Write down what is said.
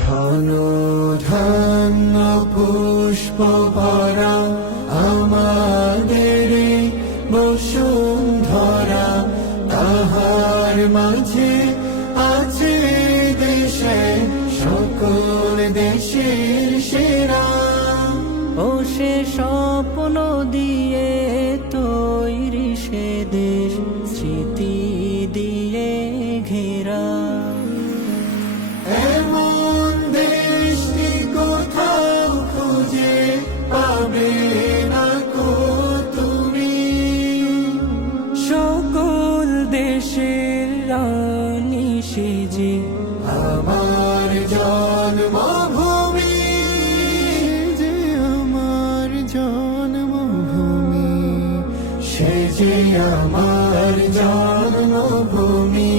ধন ধান্য পুষ্প ভরা আমাদের বসুন্ধরা, তাহার মাঝে আছে দেশে সকল দেশের সেরা। ও সে স্বপ্ন দিয়ে তৈরি সে দেশ, স্মৃতি দিয়ে ঘেরা। এমন দেশটি কোথাও খুঁজে পাবে না কো তুমি, সকল দেশের রানী সেজে আমার জন্মভূমি, যে আমার জন্মভূমি, সে যে আমার জন্মভূমি।